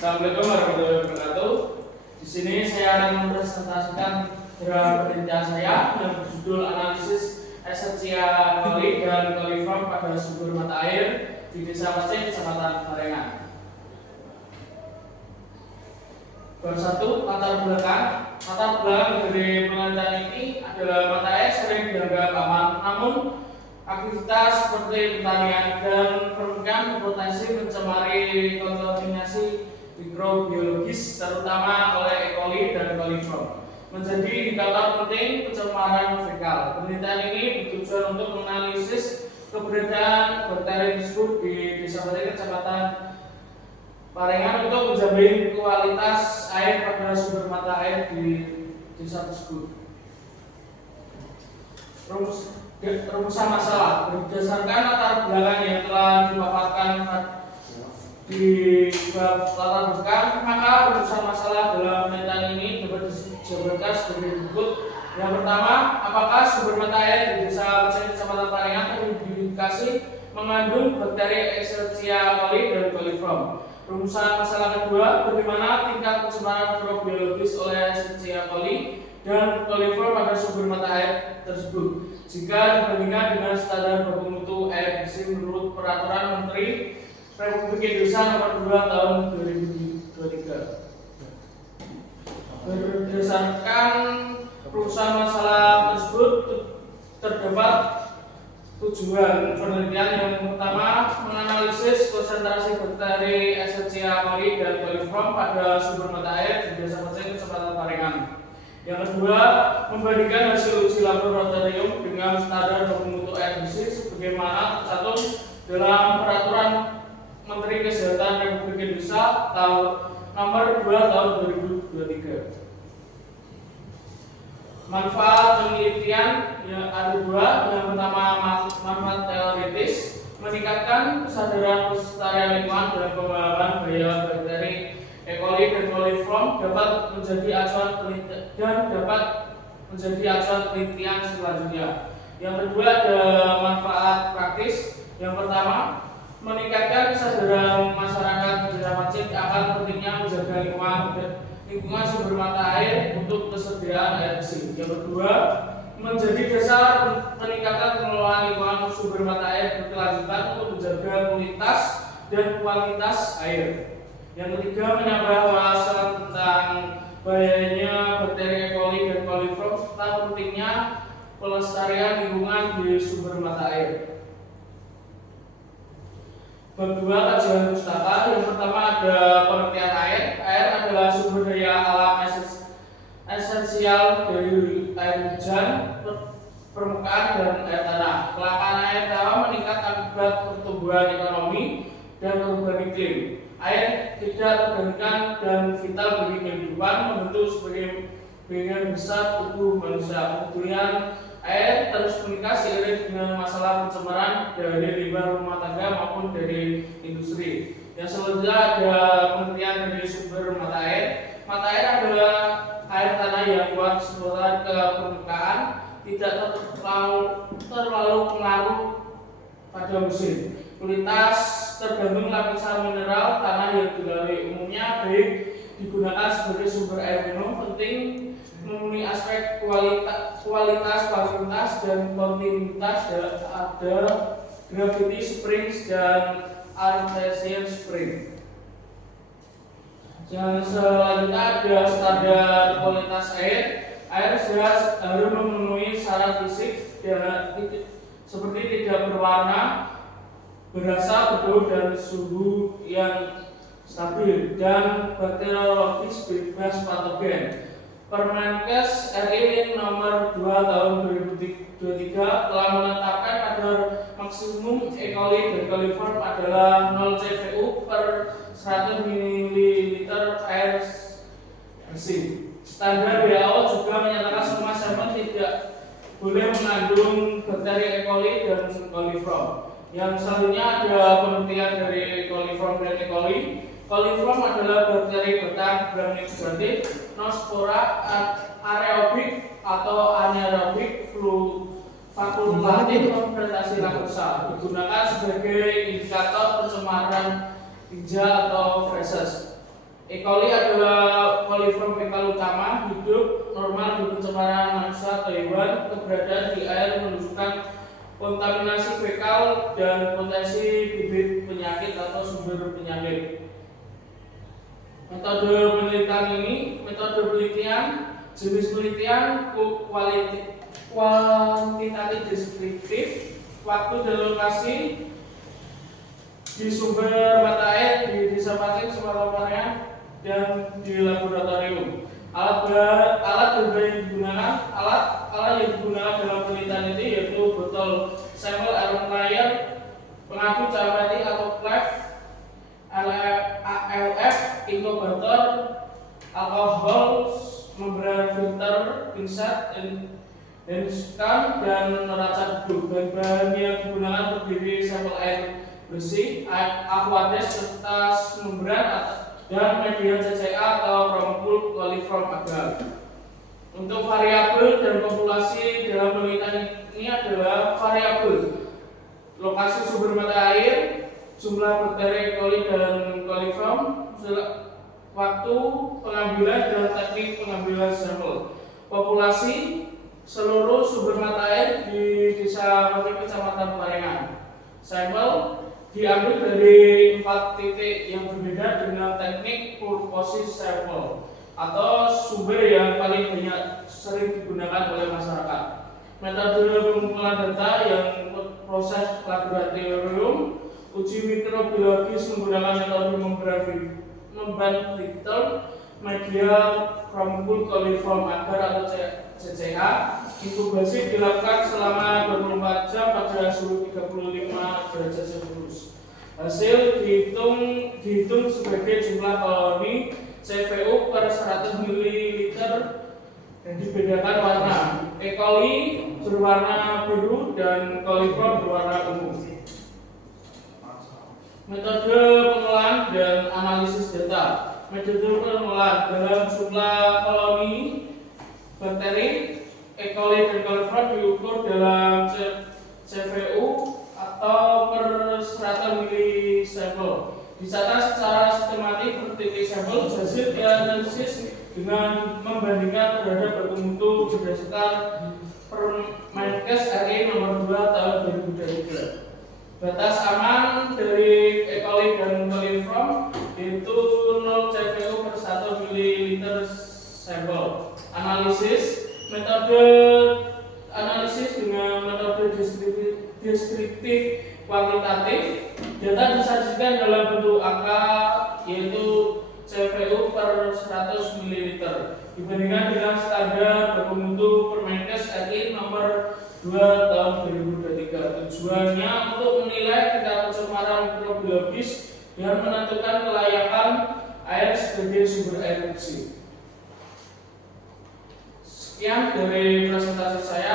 Assalamualaikum warahmatullahi wabarakatuh. Di sini saya akan mempresentasikan program penelitian saya yang berjudul analisis esensial kali dan koliform pada sumber mata air di Desa Pacet, Kecamatan Barengan. Bab 1, latar belakang. Latar belakang dari penelitian ini adalah mata air sering dianggap aman, namun aktivitas seperti pertanian dan permukaan berpotensi mencemari kontaminasi mikrobiologis terutama oleh E. coli dan koliform. Menjadi indikator penting pencemaran fekal. Penelitian ini bertujuan untuk menganalisis keberadaan bakteri tersebut di Desa Pacet, Kecamatan Barengan untuk menjamin kualitas air pada sumber mata air di desa tersebut. Rumusan masalah berdasarkan latar belakang yang telah dipaparkan di bab latar belakang, maka rumusan masalah dalam penelitian ini dapat dijabarkan sebagai berikut. Yang pertama, apakah sumber mata air di Desa Pacet, Kecamatan Barengan teridentifikasi mengandung bakteri Escherichia coli dan koliform? Rumusan masalah kedua, bagaimana tingkat pencemaran mikrobiologis oleh Escherichia coli dan koliform pada sumber mata air tersebut jika dibandingkan dengan standar baku mutu air bersih menurut Peraturan Menteri Republik Indonesia Nomor 2 Tahun 2023. Berdasarkan rumusan masalah tersebut terdapat tujuan penelitian. Yang pertama, menganalisis konsentrasi bakteri Escherichia coli dan koliform pada sumber mata air di Desa Pacet, Kecamatan Barengan. Yang kedua, membandingkan hasil uji laboratorium dengan standar baku mutu air bersih sebagaimana tercantum dalam Peraturan Menteri Kesehatan Republik Indonesia Nomor 2 Tahun 2023. Manfaat penelitian ada dua. Yang pertama, manfaat teoritis, meningkatkan kesadaran pelestarian lingkungan dan pemahaman bahwa bakteri E. coli dan koliform dapat menjadi acuan penelitian selanjutnya. Yang kedua, ada manfaat praktis. Yang pertama, meningkatkan kesadaran masyarakat di Desa Pacet akan pentingnya menjaga lingkungan sumber mata air untuk kesediaan air bersih. Yang kedua, menjadi dasar peningkatan pengelolaan lingkungan sumber mata air berkelanjutan untuk menjaga kualitas dan kualitas air. Yang ketiga, menambah wawasan tentang bahayanya bakteri E. coli dan koliform serta pentingnya pelestarian lingkungan di sumber mata air. Bab 2, kajian pustaka. Yang pertama ada pengertian air. Air adalah sumber daya alam esensial dari air hujan, permukaan, dan air tanah. Kelangkaan air tanah meningkat akibat pertumbuhan ekonomi dan perubahan iklim. Air tidak tergantikan dan vital bagi kehidupan, membentuk sebagian besar tubuh manusia. Kemudian air terus meningkat seiring dengan masalah pencemaran dari limbah rumah tangga maupun dari industri. Yang selanjutnya ada pengertian dari sumber mata air. Mata air adalah air tanah yang kuat semburan ke permukaan, tidak terlalu pengaruh pada musim. Kualitas tergantung lapisan mineral tanah yang dilalui. Umumnya baik digunakan sebagai sumber air minum, penting memenuhi aspek kualitas, kuantitas, dan kontinuitas. Ada gravity springs dan artesian spring. Yang selanjutnya ada standar kualitas air. Air sehat harus memenuhi syarat fisik seperti tidak berwarna, berasa, berdauh, dan suhu yang stabil, dan bakteriologis bebas patogen. Permenkes RI Nomor 2 Tahun 2023 telah menetapkan kadar maksimum E. coli dan koliform adalah 0 CFU per 100 ml air bersih. Standar WHO juga menyatakan semua sampel tidak boleh mengandung bakteri E. coli dan koliform. Yang selanjutnya ada penelitian dari koliform dan E. coli. Koliform adalah bakteri batang gram-negatif, nospora aerobik atau anaerobik fakultatif fermentasi laktosa, digunakan sebagai indikator pencemaran ginjal atau feses. E. coli adalah coliform fekal utama, hidup normal di pencemaran manusia atau hewan. Keberadaan di air menunjukkan kontaminasi fekal dan potensi bibit penyakit atau sumber penyakit. Metode penelitian, jenis penelitian kuantitatif deskriptif, waktu dan lokasi di sumber mata air di desa Pating, Sumatera Utara, dan di laboratorium. Alat yang digunakan dalam penelitian ini yaitu botol sampel air layer, pengaku cavity atau clef, ALF, inkubator, alkohol, membran filter, pinsat, scan, dan neraca duduk. Bahan yang digunakan terdiri sampel air bersih, aqueous, kertas membran, dan media CCA atau Chromopol coliform agar. Untuk variabel dan populasi dalam penelitian ini adalah variabel lokasi sumber mata air, jumlah bakteri coli dan coliform, waktu pengambilan dan teknik pengambilan sampel. Populasi seluruh sumber mata air di desa Pating, Kecamatan Parengan. Sampel diambil dari 4 titik yang berbeda dengan teknik purposis sampel atau sumber yang paling banyak sering digunakan oleh masyarakat. Metode pengumpulan data yang proses laboratorium, uji mikrobiologis menggunakan metode membran filter, media Chromopol coliform agar atau CCA. Inkubasi dilakukan selama 24 jam pada suhu 35 derajat Celcius. Hasil dihitung sebagai jumlah kalori CVU per 100 ml dan dibedakan warna. E. coli berwarna biru dan coliform berwarna ungu. Metode pengolahan dan analisis data. Metode pengolahan dalam jumlah koloni bakteri E. coli dan coliform diukur dalam CVU atau per 100 ml sampel. Dicatat secara sistematik per titik sampel. Hasil dianalisis dengan membandingkan terhadap baku mutu berdasarkan Permenkes RI nomor 2 tahun 2023. Batas aman dari E. coli dan coliform yaitu 0 CVU per 1 ml sampel. Metode analisis dengan metode deskriptif kuantitatif. Data disajikan dalam bentuk angka yaitu CVU per 100 ml dibandingkan dengan standar baku mutu Permenkes RI nomor 2 tahun 2023. Tujuannya untuk menilai tingkat pencemaran mikrobiologis dan menentukan kelayakan air sebagai sumber air bersih. Sekian dari presentasi saya.